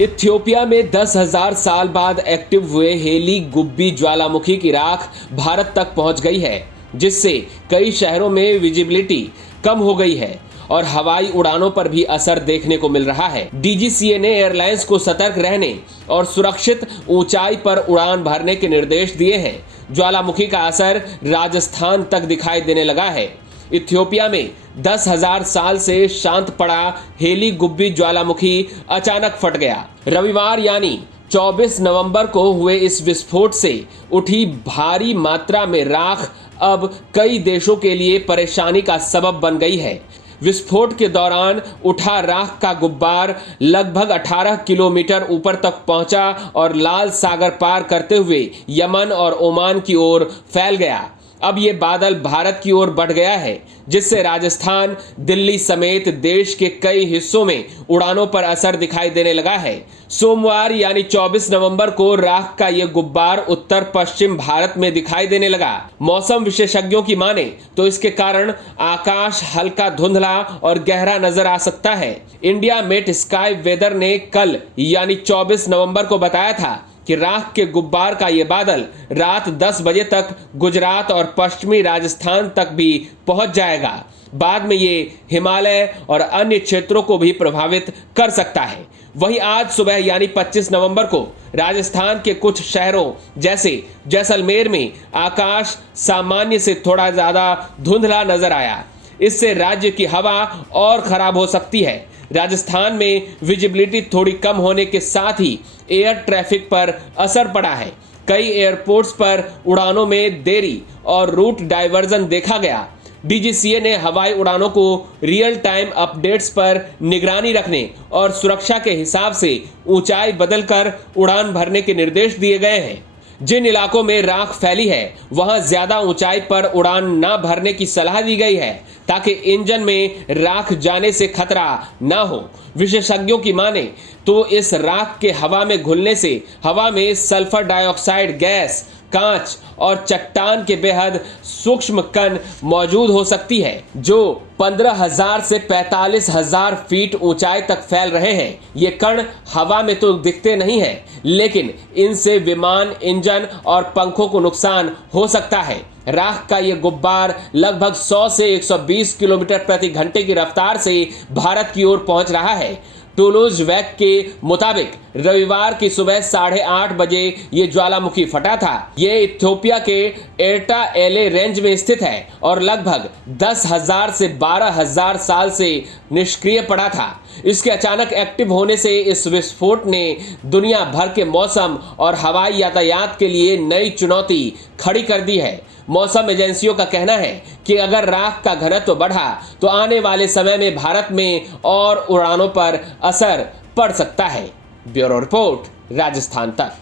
Ethiopia में 10,000 साल बाद एक्टिव हुए हेली गुब्बी ज्वालामुखी की राख भारत तक पहुंच गई है, जिससे कई शहरों में विजिबिलिटी कम हो गई है और हवाई उड़ानों पर भी असर देखने को मिल रहा है। डीजीसीए ने एयरलाइंस को सतर्क रहने और सुरक्षित ऊंचाई पर उड़ान भरने के निर्देश दिए हैं। ज्वालामुखी का असर राजस्थान तक दिखाई देने लगा है। इथियोपिया में 10,000 साल से शांत पड़ा हेली गुब्बी ज्वालामुखी अचानक फट गया। रविवार यानी 24 नवंबर को हुए इस विस्फोट से उठी भारी मात्रा में राख अब कई देशों के लिए परेशानी का सबब बन गई है। विस्फोट के दौरान उठा राख का गुब्बार लगभग 18 किलोमीटर ऊपर तक पहुंचा और लाल सागर पार करते हुए यमन और ओमान की ओर फैल गया। अब ये बादल भारत की ओर बढ़ गया है, जिससे राजस्थान, दिल्ली समेत देश के कई हिस्सों में उड़ानों पर असर दिखाई देने लगा है। सोमवार यानी 24 नवंबर को राख का ये गुब्बार उत्तर पश्चिम भारत में दिखाई देने लगा। मौसम विशेषज्ञों की माने तो इसके कारण आकाश हल्का धुंधला और गहरा नजर आ सकता है। इंडिया मेट स्काई वेदर ने कल यानी 24 नवंबर को बताया था कि राख के गुब्बार का ये बादल रात 10 बजे तक गुजरात और पश्चिमी राजस्थान तक भी पहुंच जाएगा। बाद में ये हिमालय और अन्य क्षेत्रों को भी प्रभावित कर सकता है। वहीं आज सुबह यानी 25 नवंबर को राजस्थान के कुछ शहरों जैसे जैसलमेर में आकाश सामान्य से थोड़ा ज्यादा धुंधला नजर आया। इससे राज्य की हवा और खराब हो सकती है। राजस्थान में विजिबिलिटी थोड़ी कम होने के साथ ही एयर ट्रैफिक पर असर पड़ा है। कई एयरपोर्ट्स पर उड़ानों में देरी और रूट डाइवर्जन देखा गया। डीजीसीए ने हवाई उड़ानों को रियल टाइम अपडेट्स पर निगरानी रखने और सुरक्षा के हिसाब से ऊंचाई बदलकर उड़ान भरने के निर्देश दिए गए हैं। जिन इलाकों में राख फैली है वहां ज्यादा ऊंचाई पर उड़ान न भरने की सलाह दी गई है, ताकि इंजन में राख जाने से खतरा ना हो। विशेषज्ञों की माने तो इस राख के हवा में घुलने से हवा में सल्फर डाइऑक्साइड गैस, कांच और चट्टान के बेहद सूक्ष्म कण मौजूद हो सकती है, जो 15,000 से 45,000 फीट ऊंचाई तक फैल रहे हैं। ये कण हवा में तो दिखते नहीं हैं, लेकिन इनसे विमान, इंजन और पंखों को नुकसान हो सकता है। राख का ये गुब्बार लगभग 100 से 120 किलोमीटर प्रति घंटे की रफ्तार से भारत की ओर पहुंच रहा है। टूलूज वैक के मुताबिक रविवार की सुबह 8:30 बजे ये ज्वालामुखी फटा था। ये इथियोपिया के एर्टा एले रेंज में स्थित है और लगभग 10,000 से 12,000 साल से निष्क्रिय पड़ा था। इसके अचानक एक्टिव होने से इस विस्फोट ने दुनिया भर के मौसम और हवाई यातायात के लिए नई चुनौती खड़ी कर दी है। मौसम एजेंसियों का कहना है कि अगर राख का घनत्व बढ़ा तो आने वाले समय में भारत में और उड़ानों पर असर पड़ सकता है। ब्यूरो रिपोर्ट, राजस्थान तक।